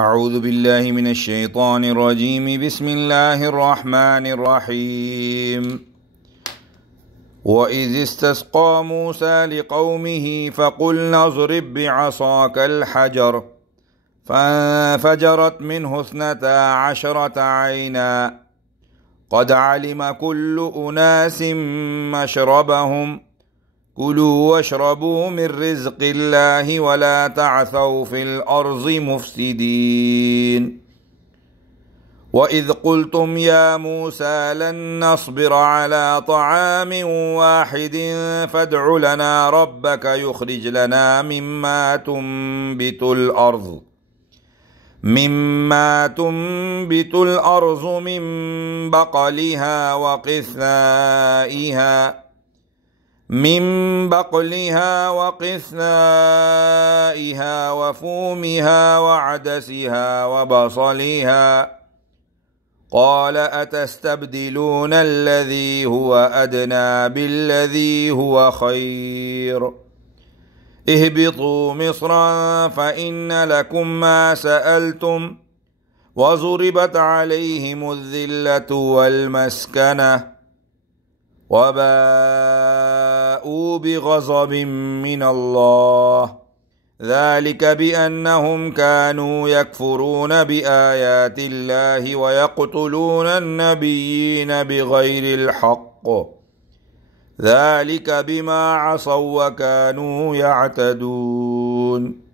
أعوذ بالله من الشيطان الرجيم. بسم الله الرحمن الرحيم. وإذ استسقى موسى لقومه فقلنا اضرب بعصاك الحجر فانفجرت منه 12 عينا قد علم كل أناس مشربهم كلوا واشربوا من رزق الله ولا تعثوا في الأرض مفسدين. وإذ قلتم يا موسى لن نصبر على طعام واحد فادع لنا ربك يخرج لنا مما تنبت الأرض من بقلها وقثائها وفومها وعدسها وبصلها قال أتستبدلون الذي هو أدنى بالذي هو خير اهبطوا مصرا فإن لكم ما سألتم وضربت عليهم الذلة والمسكنة وباءوا بغضب من الله ذلك بأنهم كانوا يكفرون بآيات الله ويقتلون النبيين بغير الحق ذلك بما عصوا وكانوا يعتدون.